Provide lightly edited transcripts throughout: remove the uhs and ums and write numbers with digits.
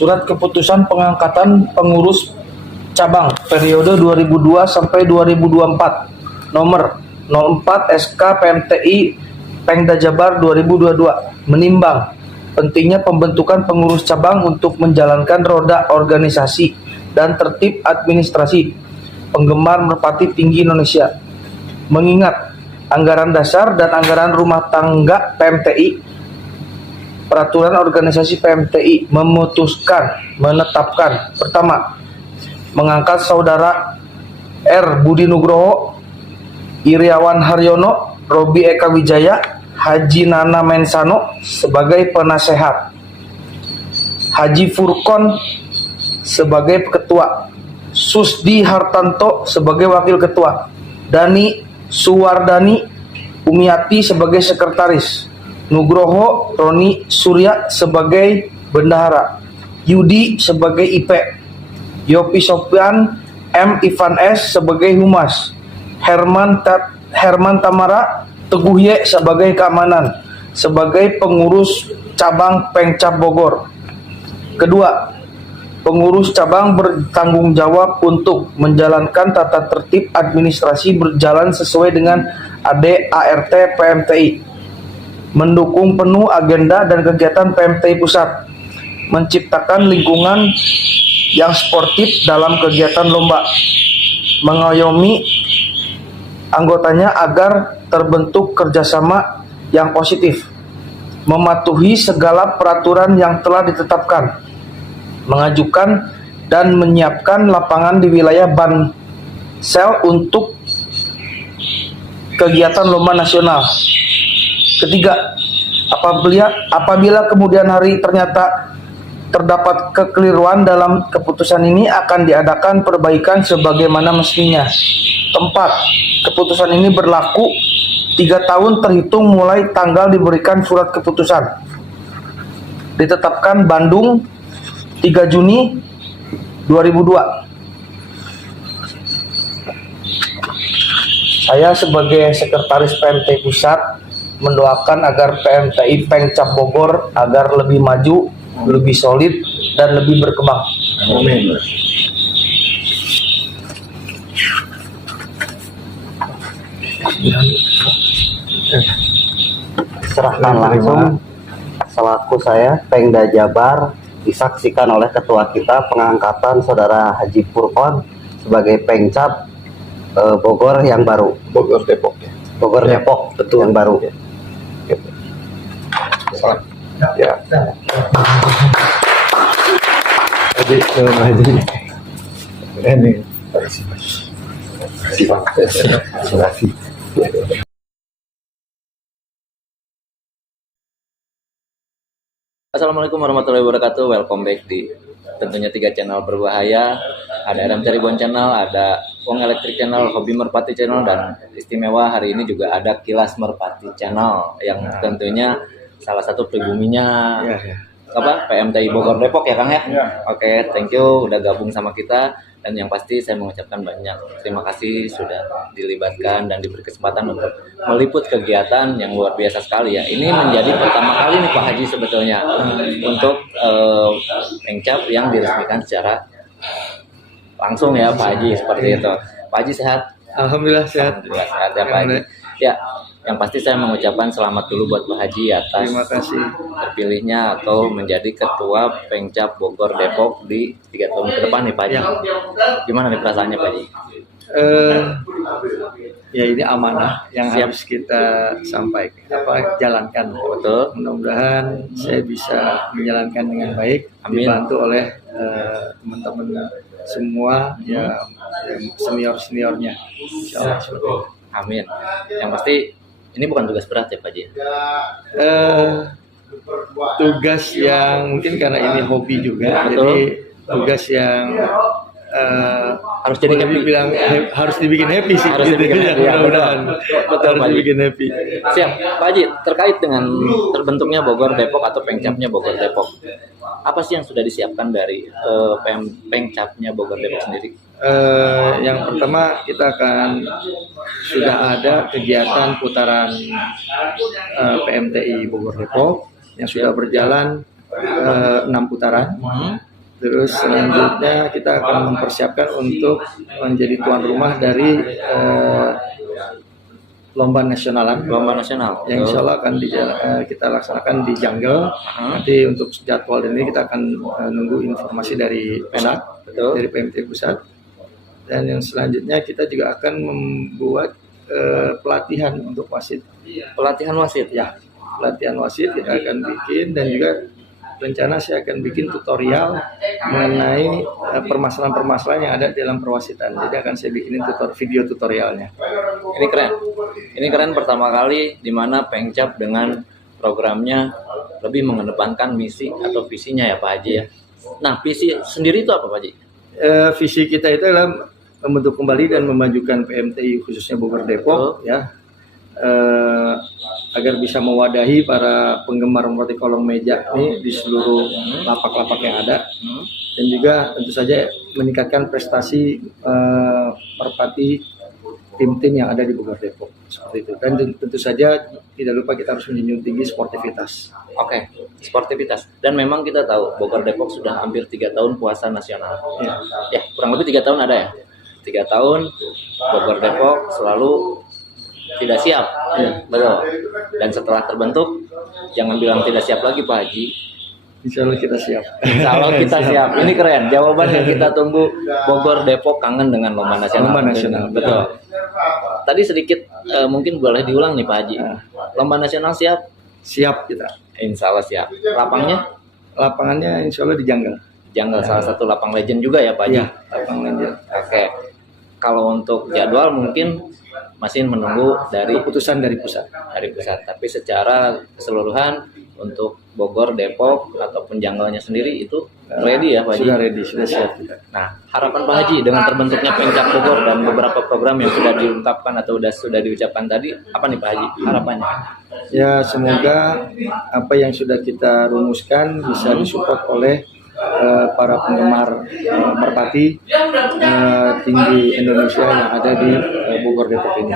Surat keputusan pengangkatan pengurus cabang periode 2002 sampai 2024 nomor 04 SK PMTI Pengda Jabar 2022 menimbang pentingnya pembentukan pengurus cabang untuk menjalankan roda organisasi dan tertib administrasi penggemar merpati tinggi Indonesia. Mengingat anggaran dasar dan anggaran rumah tangga PMTI, peraturan organisasi PMTI menetapkan pertama, mengangkat saudara R. Budi Nugroho, Iriawan Haryono, Robi Eka Wijaya, Haji Nana Mensano sebagai penasehat, Haji Furkon sebagai ketua, Susdi Hartanto sebagai wakil ketua, Dani Suwardani Umiati sebagai sekretaris, Nugroho Roni Surya sebagai bendahara, Yudi sebagai IP, Yopi Sofyan M. Ivan S. sebagai humas, Herman Tamara Teguh Y. sebagai keamanan, sebagai pengurus cabang Pengcap Bogor. Kedua, pengurus cabang bertanggung jawab untuk menjalankan tata tertib administrasi berjalan sesuai dengan ADART PMTI, mendukung penuh agenda dan kegiatan PMTI pusat, menciptakan lingkungan yang sportif dalam kegiatan lomba, mengayomi anggotanya agar terbentuk kerjasama yang positif, mematuhi segala peraturan yang telah ditetapkan, mengajukan dan menyiapkan lapangan di wilayah Bansel untuk kegiatan lomba nasional. Ketiga, apabila kemudian hari ternyata terdapat kekeliruan dalam keputusan ini, akan diadakan perbaikan sebagaimana mestinya. Keempat, keputusan ini berlaku 3 tahun terhitung mulai tanggal diberikan surat keputusan. Ditetapkan Bandung 3 Juni 2002. Saya sebagai sekretaris PMTI Pusat mendoakan agar PMTI Pengcap Bogor agar lebih maju, lebih solid, dan lebih berkembang. Amin. Serahkan langsung selaku saya Pengda Jabar disaksikan oleh ketua kita pengangkatan saudara Haji Furkon sebagai Pengcap Bogor yang baru. Bogor Depok. Bogor Ya, Depok betul. yang baru. Ya. Ya. Jadi ini terima kasih. Assalamualaikum warahmatullahi wabarakatuh. Welcome back di tentunya 3 channel berbahaya. Ada RM Cirebon Channel, ada Wong Electric Channel, Hobi Merpati Channel, dan istimewa hari ini juga ada Kilas Merpati Channel yang tentunya salah satu pribuminya PMTI Bogor Depok ya Kang ya. Oke, thank you udah gabung sama kita, dan yang pasti saya mengucapkan banyak terima kasih sudah dilibatkan dan diberi kesempatan untuk meliput kegiatan yang luar biasa sekali ya. Ini menjadi pertama kali nih Pak Haji sebetulnya untuk Pengcap yang diresmikan secara langsung ya Pak Haji, seperti itu. Pak Haji sehat? Alhamdulillah sehat. Alhamdulillah sehat ya Pak Haji. Ya, yang pasti saya mengucapkan selamat dulu buat Pak Haji atas Terima kasih. terpilihnya atau menjadi ketua Pengcap Bogor Depok di 3 tahun ke depan nih Pak Haji. Gimana nih perasaannya Pak Haji? Ya ini amanah yang Siap. harus kita sampaikan, jalankan. Betul. Mudah-mudahan saya bisa menjalankan dengan baik, Amin. dibantu oleh teman-teman semua yang senior-seniornya. Insyaallah seperti itu. Amin. Yang pasti ini bukan tugas berat ya Pak Haji. Tugas yang mungkin karena ini hobi juga, Betul. jadi tugas yang Harus jadi boleh happy. dibilang harus dibikin happy sih. Harus gitu dibikin ya, happy, ya, mudah-mudahan betul, harus Pak Haji. dibikin happy. Siap, Pak Haji, terkait dengan terbentuknya Bogor Depok atau Pengcapnya Bogor Depok, apa sih yang sudah disiapkan dari Pengcapnya Bogor Depok sendiri? Yang pertama kita akan sudah ada kegiatan putaran PMTI Bogor Depok yang sudah berjalan 6 putaran. Terus selanjutnya kita akan mempersiapkan untuk menjadi tuan rumah dari lomba nasionalan Lomba nasional. yang insya Allah akan kita laksanakan di Jungle. Nanti untuk jadwal ini kita akan nunggu informasi dari Pemda, Betul. dari PMT pusat. Dan yang selanjutnya kita juga akan membuat pelatihan untuk wasit. Pelatihan wasit. Ya, pelatihan wasit kita akan bikin, dan juga rencana saya akan bikin tutorial mengenai permasalahan-permasalahan yang ada dalam perwasitan. Jadi akan saya bikinin video tutorialnya. Ini keren. Ini keren pertama kali di mana Pengcap dengan programnya lebih mengedepankan misi atau visinya ya Pak Haji ya. Nah, visi sendiri itu apa Pak Haji? Visi kita itu adalah membentuk kembali dan memajukan PMTI khususnya Bogor Depok ya, agar bisa mewadahi para penggemar merpati kolong meja ini di seluruh lapak-lapak yang ada, dan juga tentu saja meningkatkan prestasi merpati tim-tim yang ada di Bogor Depok seperti itu. Dan tentu saja tidak lupa kita harus menjunjung tinggi sportivitas. Oke, sportivitas. Dan memang kita tahu Bogor Depok sudah hampir 3 tahun puasa nasional. Ya, kurang lebih 3 tahun ada ya. 3 tahun Bogor Depok selalu tidak siap. Betul. Dan setelah terbentuk, jangan bilang tidak siap lagi Pak Haji. Insya Allah kita siap. Insya Allah kita siap. Ini keren. Jawaban yang kita tunggu. Bogor Depok kangen dengan lomba nasional. Lomba nasional. Betul. Tadi sedikit mungkin boleh diulang nih Pak Haji. Lomba nasional siap? Siap kita. Insya Allah siap. Lapangnya? Lapangannya insya Allah di Jungle. Jungle salah satu lapang legend juga ya Pak Haji. Iya, lapang legend. Oke. Kalau untuk jadwal mungkin masih menunggu dari Keputusan dari pusat. Tapi secara keseluruhan untuk Bogor, Depok ataupun Jungle-nya sendiri itu ready ya Pak Haji? Sudah ready, sudah siap kita. Nah, harapan Pak Haji dengan terbentuknya Pengcap Bogor dan beberapa program yang sudah diungkapkan atau sudah diucapkan tadi, apa nih Pak Haji harapannya? Ya, semoga apa yang sudah kita rumuskan bisa disupport oleh para penggemar merpati tinggi Indonesia yang ada di Bogor Depok ini.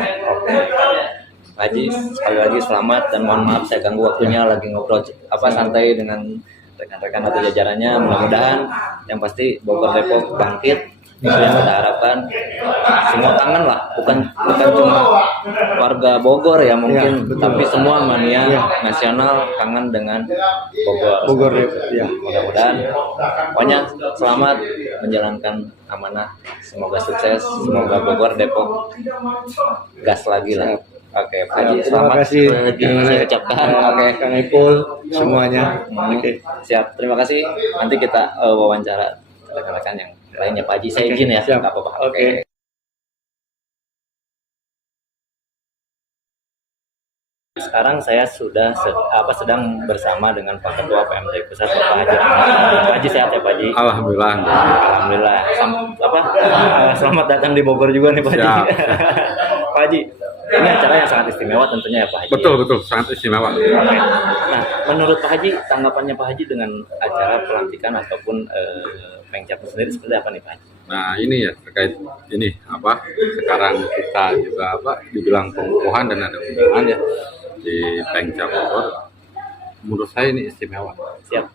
Pak Haji, sekali lagi selamat dan mohon maaf saya ganggu waktunya lagi ngobrol santai dengan rekan-rekan atau jajarannya. Mudah-mudahan yang pasti Bogor Depok bangkit. Itu yang kita harapkan. Semua kangen lah, bukan cuma warga Bogor ya mungkin, betul. tapi semua mania nasional kangen dengan Bogor. Ya. Mudah-mudahan pokoknya selamat menjalankan amanah. Semoga sukses, semoga Bogor Depok gas lagi lah. Oke, Pak Haji, Terima selamat kasih lagi saya ucapkan. Oke, Kang Ipul semuanya. Oke. siap. Terima kasih. Nanti kita wawancara rekan-rekan yang lainnya Pak Haji. Saya izin ya, siap. nggak apa-apa. Oke. Sekarang saya sudah sedang bersama dengan Pak Ketua PMT Pusat Pak Haji Rahmat. Pak Haji sehat ya Pak Haji? Alhamdulillah. Alhamdulillah. Selamat datang di Bogor juga nih Pak Haji. Siap. Pak Haji, ini acara yang sangat istimewa tentunya ya Pak Haji. Betul, sangat istimewa. Oke. Nah, menurut Pak Haji, tanggapannya Pak Haji dengan acara pelantikan ataupun Pengcap sendiri seperti apa nih Pak Haji? Nah ini ya terkait ini sekarang kita juga dibilang pengukuhan dan ada undangan ya di Pengcap Bogor. Menurut saya ini istimewa. Siap.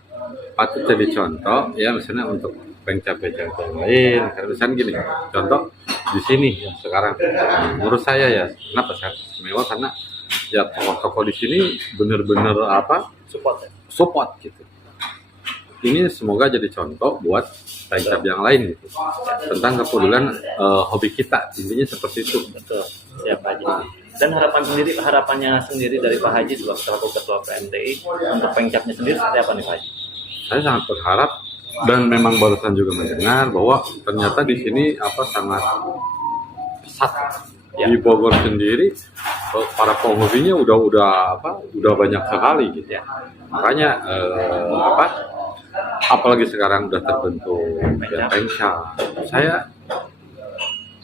Patut jadi contoh ya misalnya untuk Pengcap yang lain. Karena misalnya gini, contoh di sini ya sekarang. Menurut saya ya kenapa sangat istimewa karena ya tokoh-tokoh di sini benar-benar support gitu. Ini semoga jadi contoh buat Pengcap yang lain gitu tentang kepedulian hobi kita, intinya seperti itu. Betul. Siap Pak Haji. Dan harapannya sendiri dari Pak Haji selaku Ketua PMTI untuk Pengcapnya sendiri seperti apa nih Pak Haji? Saya sangat berharap dan memang barusan juga mendengar bahwa ternyata di sini sangat pesat Ya. di Bogor sendiri para penghobinya udah banyak sekali gitu ya. Makanya apalagi sekarang udah terbentuk ya, Pengcap. Saya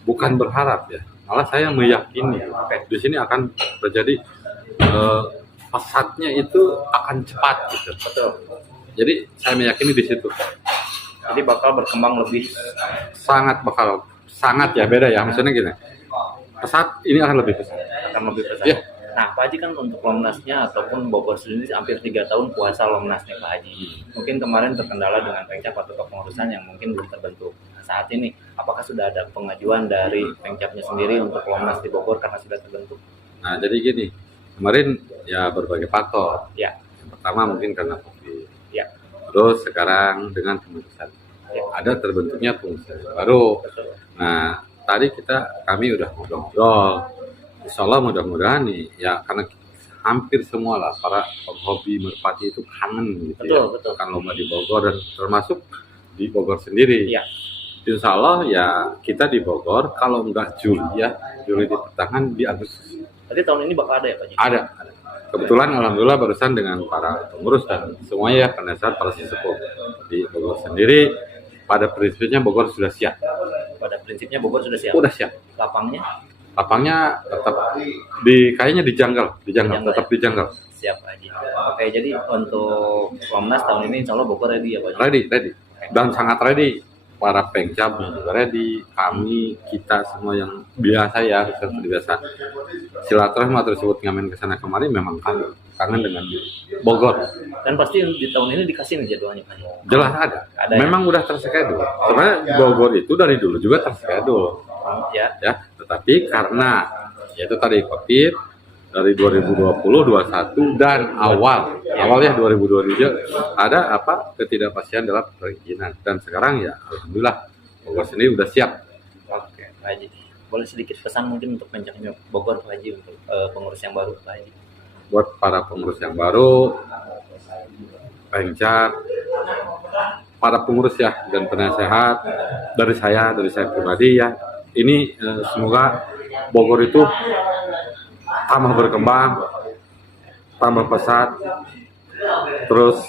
bukan berharap ya, malah saya meyakini di sini akan terjadi pesatnya itu akan cepat gitu. Betul. Jadi saya meyakini di situ Jadi bakal berkembang lebih sangat ya beda ya. Maksudnya gini, pesat ini akan lebih pesat. akan lebih besar. Ya, Nah, Pak Haji kan untuk Lomnasnya ataupun Bogor sendiri hampir 3 tahun puasa Lomnasnya Pak Haji. Mungkin kemarin terkendala dengan Pengcap atau kepengurusan yang mungkin belum terbentuk. Nah, saat ini, apakah sudah ada pengajuan dari Pengcapnya sendiri untuk Lomnas di Bogor karena sudah terbentuk? Nah, jadi gini, kemarin ya berbagai faktor. Ya, Yang pertama mungkin karena COVID. ya, Terus sekarang dengan pengurusan. ya. Ada terbentuknya pengurusan baru. Betul. Nah, tadi kami udah ngobrol-ngobrol. Insya Allah mudah-mudahan nih, ya karena hampir semua lah para hobi merpati itu kangen gitu Betul, ya. betul. Kan lomba di Bogor dan termasuk di Bogor sendiri. Iya. Insya Allah ya kita di Bogor kalau enggak Juli ya, Juli di pertengahan di Agustus. Berarti tahun ini bakal ada ya Pak Haji? Ada. Kebetulan alhamdulillah barusan dengan para pengurus dan semuanya ya penasehat para sesepuh di Bogor sendiri pada prinsipnya Bogor sudah siap. Pada prinsipnya Bogor sudah siap. Udah siap. Lapangnya Lapangnya tetap kayaknya dijanggal, tetap dijanggal. siap Pak Haji. Oke, jadi untuk Lomnas tahun ini insya Allah Bogor ready ya Pak Haji? Ready dan sangat ready. Para pengcap juga ready, kami kita semua yang biasa ya seperti biasa silaturahmi tersebut ngamen kesana kemari memang kangen dengan Bogor. Dan pasti di tahun ini dikasih nih jadwalnya Pak Haji. Jelas ada. Ada ya? Memang udah terschedule. Sebenarnya Bogor itu dari dulu juga terschedule Ya, ya, tetapi karena yaitu tadi COVID dari 2020, 21 dan awalnya 2022 ada ketidakpastian dalam perizinan dan sekarang ya alhamdulillah Bogor sendiri udah siap. oke Pak Haji. Boleh sedikit pesan mungkin untuk Pengcapnya Bogor Pak Haji untuk pengurus yang baru Pak Haji? Buat para pengurus yang baru, Pengcap, para pengurus ya dan penasehat dari saya pribadi ya, ini semoga Bogor itu tambah berkembang, tambah pesat, terus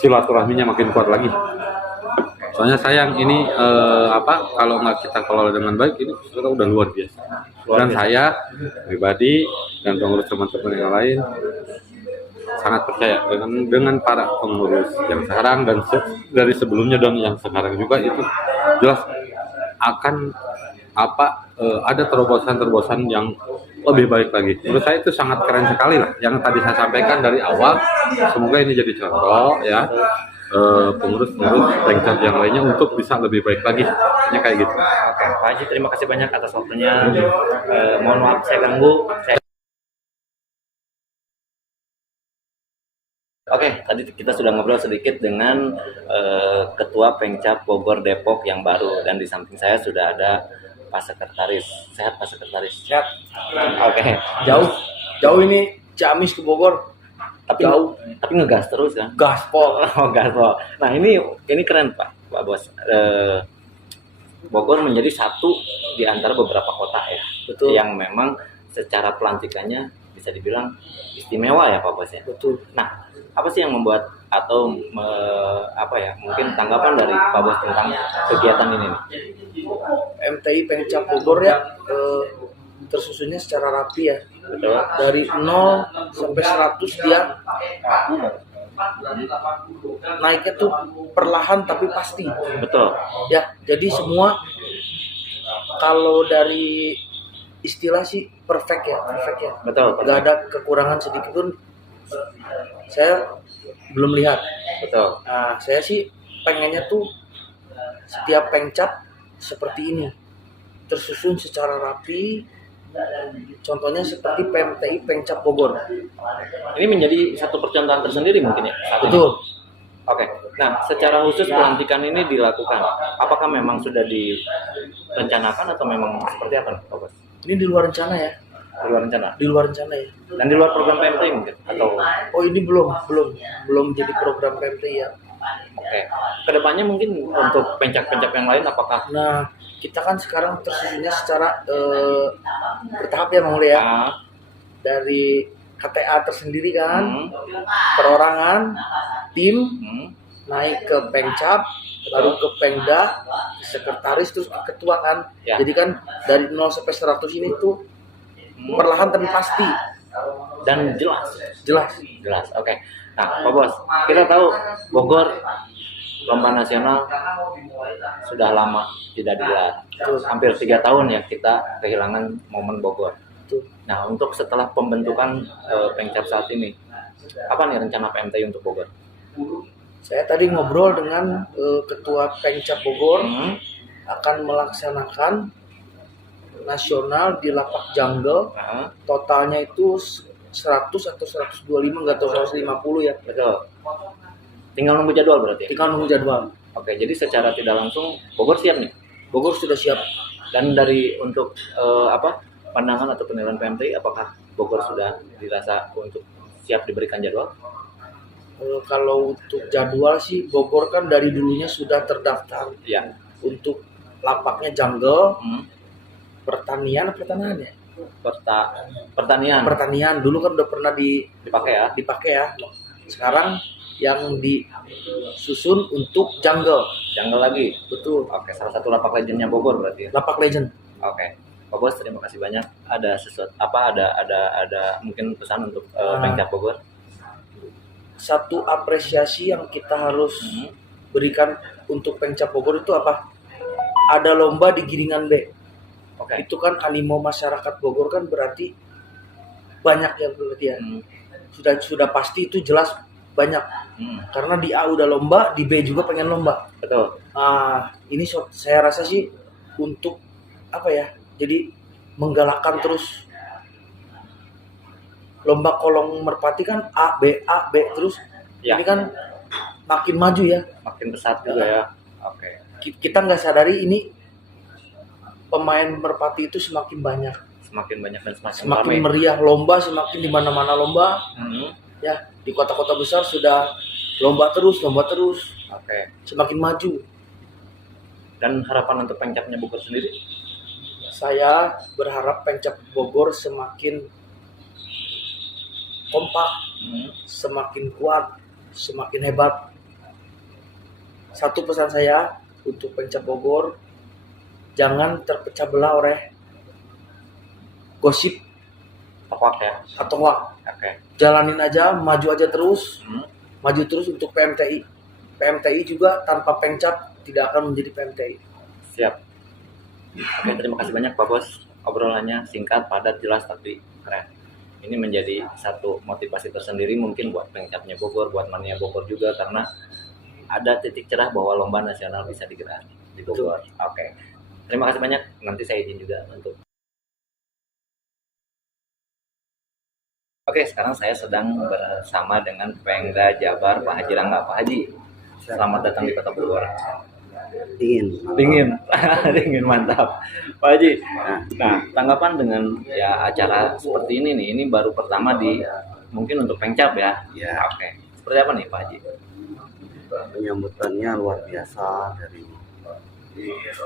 silaturahminya makin kuat lagi. Soalnya sayang ini kalau nggak kita kelola dengan baik ini sudah udah luar biasa. Dan saya pribadi dan pengurus teman-teman yang lain sangat percaya dengan para pengurus yang sekarang dan dari sebelumnya dan yang sekarang juga itu jelas akan ada terobosan-terobosan yang lebih baik lagi. Menurut saya itu sangat keren sekali lah. Yang tadi saya sampaikan dari awal, semoga ini jadi contoh ya pengurus-pengurus Pengcap yang lainnya untuk bisa lebih baik lagi. Hanya kayak gitu. Oke, Pak Haji terima kasih banyak atas waktunya. Mohon maaf saya ganggu. Oke, tadi kita sudah ngobrol sedikit dengan Ketua Pengcap Bogor Depok yang baru dan di samping saya sudah ada Pak Sekretaris. Sehat Pak Sekretaris? Siap. Oke. Jauh ini Ciamis ke Bogor. Jauh. Tapi ngegas terus kan? Gaspol. Oh, gaspol. Nah, ini keren Pak Bos. Bogor menjadi satu di antara beberapa kota ya. Betul. Yang memang secara pelantikannya bisa dibilang istimewa ya Pak Bos ya. Betul. Nah, apa sih yang membuat atau mungkin tanggapan dari Pak Bos tentang kegiatan ini nih? MTI Pengcap Bogor ya tersusunnya secara rapi ya. Betul. Dari 0 sampai 100 dia naiknya tuh perlahan tapi pasti. Betul. Ya, jadi semua kalau dari istilah sih perfect ya. Betul. Nggak ada kekurangan sedikit pun. Saya belum lihat. Betul. Nah, saya sih pengennya tuh setiap Pengcap seperti ini, tersusun secara rapi. Contohnya seperti PMTI Pengcap Bogor. Ini menjadi satu percontohan tersendiri mungkin ya saat ini? Betul. Oke. Nah, secara khusus pelantikan ini dilakukan. Apakah memang sudah direncanakan atau memang seperti apa nih, Pak Bos? Ini di luar rencana ya. Di luar rencana. Di luar rencana ya. Dan di luar program PMT mungkin atau Oh, ini belum jadi program PMTI ya. oke. Kedepannya mungkin untuk pencap-pencap yang lain apakah Nah, kita kan sekarang tersusunnya secara bertahap ya Bang Ule ya. Ah, Dari KTA tersendiri kan, hmm, perorangan, tim, hmm, naik ke Pengcap, baru ke Pengda, ke sekretaris, terus ke ketua kan. Ya. Jadi kan dari 0 sampai 100 ini tuh perlahan tapi pasti. dan jelas. Jelas. Oke. Nah, Pak Bos, kita tahu Bogor lomba nasional sudah lama tidak digelar. Hampir 3 tahun ya kita kehilangan momen Bogor. betul. Nah, untuk setelah pembentukan Pengcap saat ini, apa nih rencana PMTI untuk Bogor? Saya tadi ngobrol dengan Ketua Pengcap Bogor akan melaksanakan nasional di Lapak Jungle. Nah, Totalnya itu 100 atau 125, nggak tahu, 150 ya. betul. Tinggal nunggu jadwal berarti ya? Tinggal nunggu jadwal. Oke, jadi secara tidak langsung Bogor siap nih. Bogor sudah siap. Dan dari untuk pandangan atau penilaian PMTI, apakah Bogor sudah dirasa untuk siap diberikan jadwal? Kalau untuk jadwal sih Bogor kan dari dulunya sudah terdaftar Ya. untuk lapaknya jungle, Hmm. pertanian ya. Pertanian Pertanian dulu kan udah pernah dipakai ya. dipakai ya. Sekarang yang disusun untuk jungle. Jungle lagi. Betul. Oke, salah satu lapak legendnya Bogor berarti ya. Lapak legend. Oke. Pak Bos, terima kasih banyak. Ada sesuatu ada mungkin pesan untuk Pengcap Bogor? Satu apresiasi yang kita harus berikan untuk Pengcap Bogor itu apa? Ada lomba di Giringan B. Oke. Itu kan animo masyarakat Bogor kan berarti banyak ya berarti ya. Sudah pasti itu jelas banyak. Karena di A udah lomba, di B juga pengen lomba. Betul. Ini saya rasa sih untuk apa ya? Jadi menggalakkan terus. Lomba kolong merpati kan A B terus. Ya. Ini kan makin maju ya. Makin pesat juga ya. Oke. Kita nggak sadari ini pemain merpati itu semakin banyak. Semakin banyak dan semakin Semakin ramai. meriah lomba, semakin di mana-mana lomba. Ya, di kota-kota besar sudah lomba terus. Oke. Semakin maju. Dan harapan untuk Pengcapnya Bogor sendiri? Saya berharap Pengcap Bogor semakin kompak, semakin kuat, semakin hebat. Satu pesan saya untuk Pengcap Bogor, jangan terpecah belah oleh gosip Tepat ya. atau hoax. Oke. Jalanin aja, maju aja terus, maju terus untuk PMTI. PMTI juga tanpa Pengcap tidak akan menjadi PMTI. Siap. Oke, terima kasih banyak Pak Bos. Obrolannya singkat, padat, jelas, tapi keren. Ini menjadi satu motivasi tersendiri mungkin buat Pengcapnya Bogor, buat Mania Bogor juga, karena ada titik cerah bahwa lomba nasional bisa digelar di Bogor. Oke. Terima kasih banyak. Nanti saya izin juga untuk. Oke, sekarang saya sedang bersama dengan Pengda Jabar Pak Haji Rangga. Pak Haji, selamat datang di Kota Bogor. Dingin mantap Pak Haji. Nah, tanggapan dengan ya acara seperti ini nih, ini baru pertama di mungkin untuk Pengcap ya. Ya. Oke. Seperti apa nih Pak Haji? Penyambutannya luar biasa dari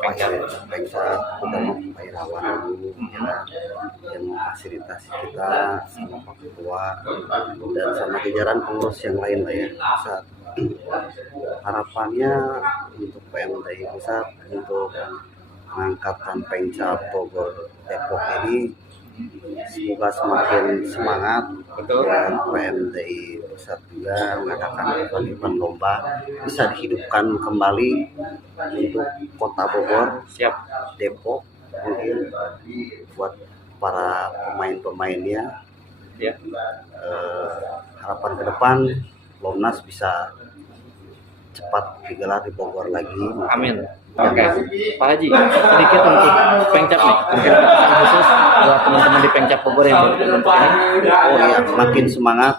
Pengcap, terutama Pak Irawan dulu ya, yang memfasilitasi kita sama Pak Ketua dan sama jajaran pengurus yang lain lah ya. Pusat. Harapannya untuk PMTI Pusat untuk pengangkatan Pengcap Bogor Depok ini semoga semakin semangat. Betul. Dan PMTI Pusat juga mengadakan event lomba bisa dihidupkan kembali untuk Kota Bogor, Siap. Depok, mungkin buat para pemain-pemainnya. Ya. Harapan ke depan Lomnas bisa cepat digelar di Bogor lagi. Amin. Oke. Pak Haji, sedikit untuk Pengcap nih. Mungkin ada pesan khusus buat teman-teman di Pengcap Bogor yang baru terbentuk ini. Oh iya, makin semangat,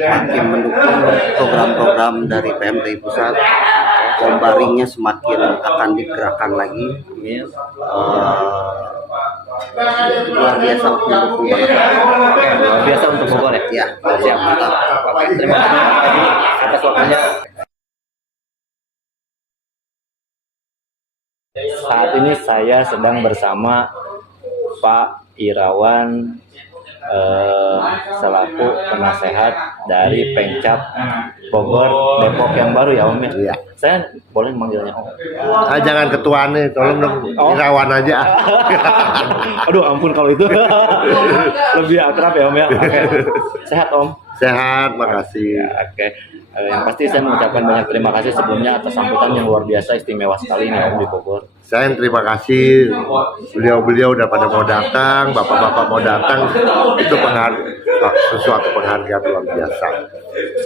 makin mendukung program-program dari PMTI Pusat. Lomba ringnya semakin akan digerakkan lagi. Amin. Luar biasa mendukung banget. Oke, luar biasa untuk Bogor ya. Ya, Siap. Mantap. Oke, terima kasih Pak Haji atas waktunya. Saat ini saya sedang bersama Pak Irawan selaku penasehat dari Pengcap Bogor Depok yang baru ya Om ya. Iya. Saya boleh manggilnya Om. Jangan ketuanya, tolong dong Irawan aja. Aduh ampun kalau itu lebih akrab ya Om ya. Oke. Sehat Om. Sehat, makasih. Ya, oke. Yang pasti saya mengucapkan banyak terima kasih sebelumnya atas sambutan yang luar biasa istimewa sekali nih Om di Bogor. Saya yang terima kasih, beliau-beliau udah pada mau datang, bapak-bapak mau datang, itu sesuatu penghargaan luar biasa.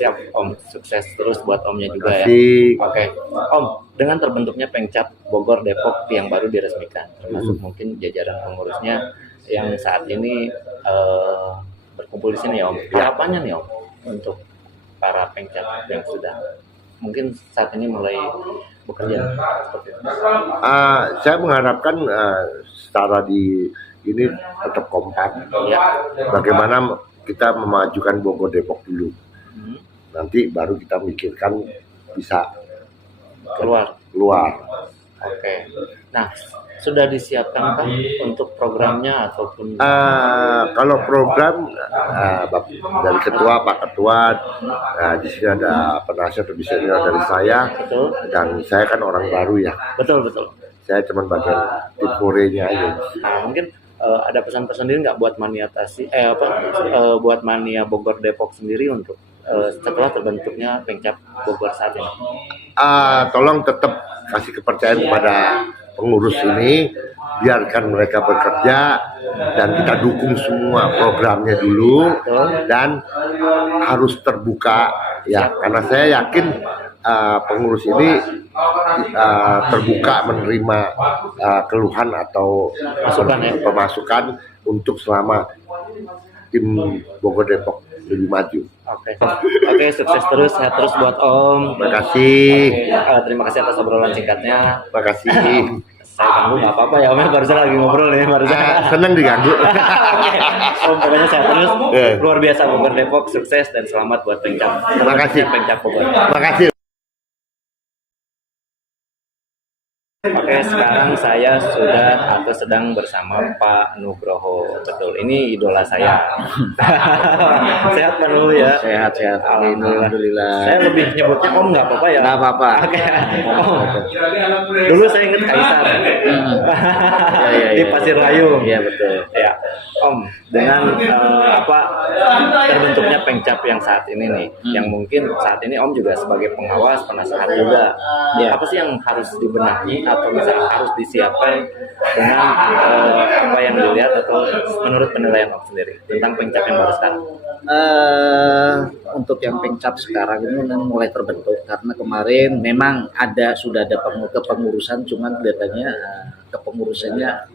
Siap Om, sukses terus buat Omnya Terima juga ya. kasih. Oke, Om, dengan terbentuknya Pengcap Bogor Depok yang baru diresmikan, termasuk mungkin jajaran pengurusnya yang saat ini berkumpul di sini ya Om. Harapannya nih Om untuk para Pengcap yang sudah mungkin saat ini mulai bekerja seperti itu. Saya mengharapkan secara di ini tetap kompak. Ya. Bagaimana kita memajukan Bogor Depok dulu. Hmm. Nanti baru kita mikirkan bisa Keluar. Oke. Nah, sudah disiapkan Pak untuk programnya ataupun Kalau program dari ketua Pak Ketua, di sini ada penasihat lebih senior dari saya, betul? dan saya kan orang baru ya. Betul. Saya cuma bagian tim korenya aja. Nah, mungkin ada pesan-pesan sendiri nggak buat mania buat mania Bogor Depok sendiri untuk setelah terbentuknya Pengcap Bogor saat ini? Tolong tetap kasih kepercayaan kepada pengurus ini, biarkan mereka bekerja dan kita dukung semua programnya dulu, dan harus terbuka ya, karena saya yakin pengurus ini terbuka menerima keluhan atau pemasukan untuk selama tim Bogor Depok lebih maju. Oke, sukses terus, sehat terus buat Om. Terima kasih. Terima kasih atas obrolan singkatnya. Terima kasih. Saya ganggu nggak apa-apa ya Om, barusan lagi ngobrol nih barusan. Senang diganggu. Om, pokoknya sehat terus. Luar biasa Bogor Depok, sukses dan selamat buat Pengcap. Terima kasih. Pengcap Bogor. Terima kasih. Oke, sekarang saya sedang bersama Pak Nugroho. Betul, ini idola saya. Sehat Pak Nuh ya? Sehat. Alhamdulillah. Saya lebih nyebutnya Om nggak apa-apa ya? Nggak apa-apa. Oke. Om. Dulu saya ingat Kaisar. Di Pasir Rayu. Iya betul. Ya, Om, dengan terbentuknya Pengcap yang saat ini nih, yang mungkin saat ini Om juga sebagai pengawas, penasehat juga. Ya. Apa sih yang harus dibenahi atau misalnya harus disiapkan dengan apa yang dilihat atau menurut penilaian Om sendiri tentang Pengcap yang baru sekarang? Untuk yang Pengcap sekarang ini memang mulai terbentuk karena kemarin memang sudah ada kepengurusan, cuman kelihatannya kepengurusannya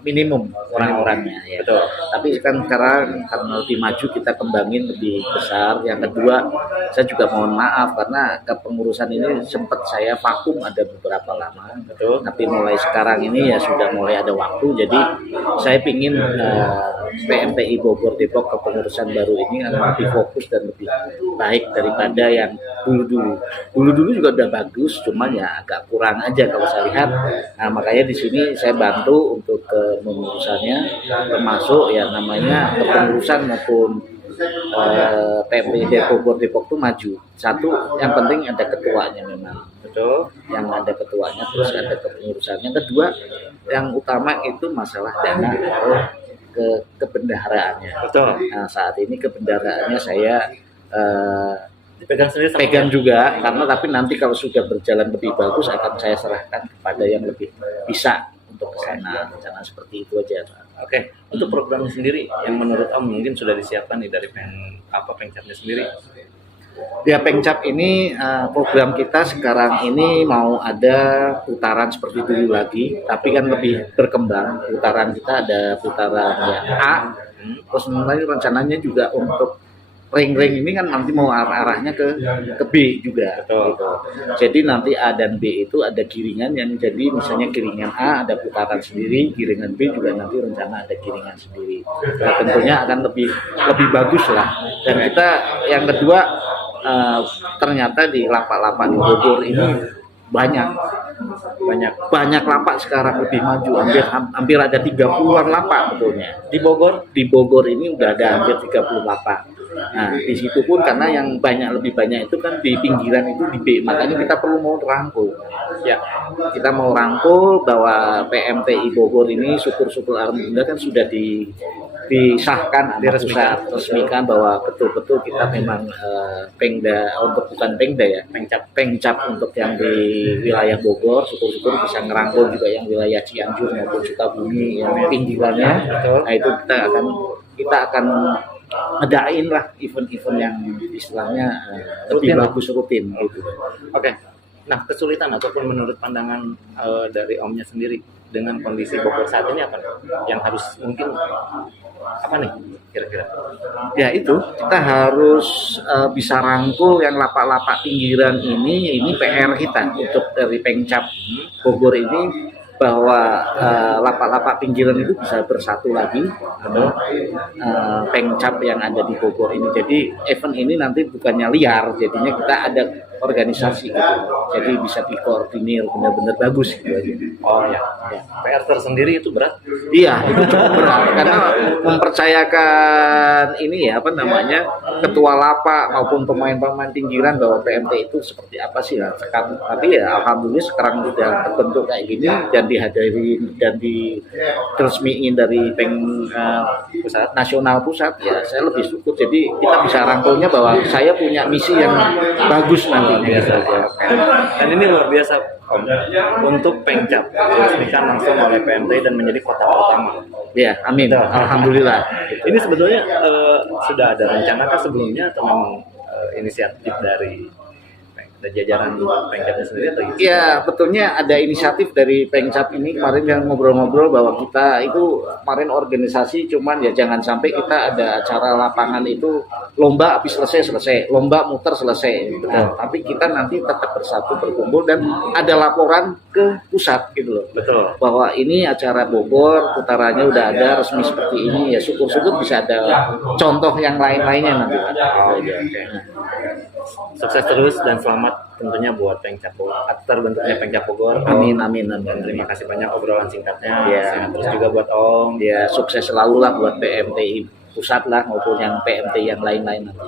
minimum orang-orangnya ya. Betul. Tapi kan sekarang karena lebih maju kita kembangin lebih besar. Yang kedua, saya juga mohon maaf karena kepengurusan ini sempat saya vakum ada beberapa lama. Betul. Tapi mulai sekarang ini ya sudah mulai ada waktu. Jadi saya pingin PMPI Bogor Depok kepengurusan baru ini akan lebih fokus dan lebih baik daripada yang dulu-dulu. Dulu-dulu juga udah bagus, cuman ya agak kurang aja kalau saya lihat. Nah, makanya di sini saya bantu untuk kepengurusannya, termasuk ya namanya kepengurusan maupun PMPI Bogor Depok tuh maju. Satu, yang penting ada ketuanya memang. Betul. Yang ada ketuanya, terus ada kepengurusannya. Yang kedua, yang utama itu masalah dana atau kebendaharaannya. Betul. Nah, saat ini kebendaharaannya saya Dipegang sendiri sama pegang juga, karena tapi nanti kalau sudah berjalan lebih bagus akan saya serahkan kepada yang lebih bisa untuk ke sana. Rencana seperti itu aja. Oke, untuk programnya sendiri yang menurut Om mungkin sudah disiapkan nih dari Pengcapnya sendiri. Ya, Pengcap ini program kita sekarang ini mau ada putaran seperti dulu lagi, tapi kan lebih berkembang. Putaran kita ada putaran yang A, terus mulai rencananya juga untuk ring-ring ini kan nanti mau arahnya ke B juga. Gitu. Jadi nanti A dan B itu ada giringan yang jadi misalnya giringan A ada putaran sendiri, giringan B juga nanti rencana ada giringan sendiri. Nah, tentunya akan lebih bagus lah. Dan kita yang kedua ternyata di lapak-lapak di Bogor ini banyak lapak sekarang lebih maju, hampir ada 30-an lapak betulnya. Di Bogor ini udah ada hampir 30 lapak. Nah, di situ pun karena yang lebih banyak itu kan di pinggiran itu di B, makanya kita perlu mau rangkul. Ya, kita mau rangkul bahwa PMPI Bogor ini syukur-syukur alhamdulillah kan sudah disahkan sama pusat, resmikan bahwa betul-betul kita memang Pengda untuk bukan Pengda ya, Pengcap untuk yang di wilayah Bogor, syukur-syukur bisa ngerangkul juga yang wilayah Cianjur maupun Sukabumi yang pinggirannya. Nah itu kita akan ngadain lah event-event yang istilahnya lebih bagus rutin gitu. Oke. Nah, kesulitan ataupun menurut pandangan dari Omnya sendiri dengan kondisi Bogor saat ini apa nih? Yang harus mungkin apa nih kira-kira? Ya itu kita harus bisa rangkul yang lapak-lapak pinggiran ini PR kita untuk dari Pengcap Bogor ini, bahwa lapak-lapak pinggiran itu bisa bersatu lagi atau Pengcap yang ada di Bogor ini. Jadi event ini nanti bukannya liar, jadinya kita ada organisasi gitu. Jadi bisa dikoordinir benar-benar bagus gitu aja. Oh ya. PR tersendiri itu berat. Iya, itu cukup berat karena mempercayakan ini ya ketua lapak maupun pemain-pemain pinggiran bahwa PMT itu seperti apa sih lah. Tapi ya alhamdulillah sekarang sudah terbentuk kayak gini dan dihadiri dan diresmiin dari pusat nasional pusat, ya saya lebih syukur. Jadi kita bisa rangkulnya bahwa saya punya misi yang bagus nantinya. Biasa aja. Dan ini luar biasa Om, untuk Pengcap diresmikan langsung oleh PMT dan menjadi kota pertama. Ya, amin. Alhamdulillah. Ini sebetulnya sudah ada rencana kah sebelumnya atau memang inisiatif dari jajaran Pengcapnya sendiri atau gitu? Ya, betulnya ada inisiatif dari Pengcap ini kemarin yang ngobrol-ngobrol bahwa kita itu kemarin organisasi, cuman ya jangan sampai kita ada acara lapangan itu lomba habis selesai, lomba muter selesai. Tapi kita nanti tetap bersatu berkumpul dan ada laporan ke pusat gitu loh. Betul. Bahwa ini acara Bogor, putarannya udah ada resmi seperti ini, ya syukur-syukur bisa ada contoh yang lain-lainnya nanti. Oh iya, oke. Sukses terus dan selamat tentunya buat Pengcap Bogor, terbentuknya Pengcap Bogor. Amin. Dan terima kasih banyak obrolan singkatnya. Ya. Sehat terus juga buat Om. Ya sukses selalu lah buat PMT pusat lah maupun yang PMT yang lain-lain nanti.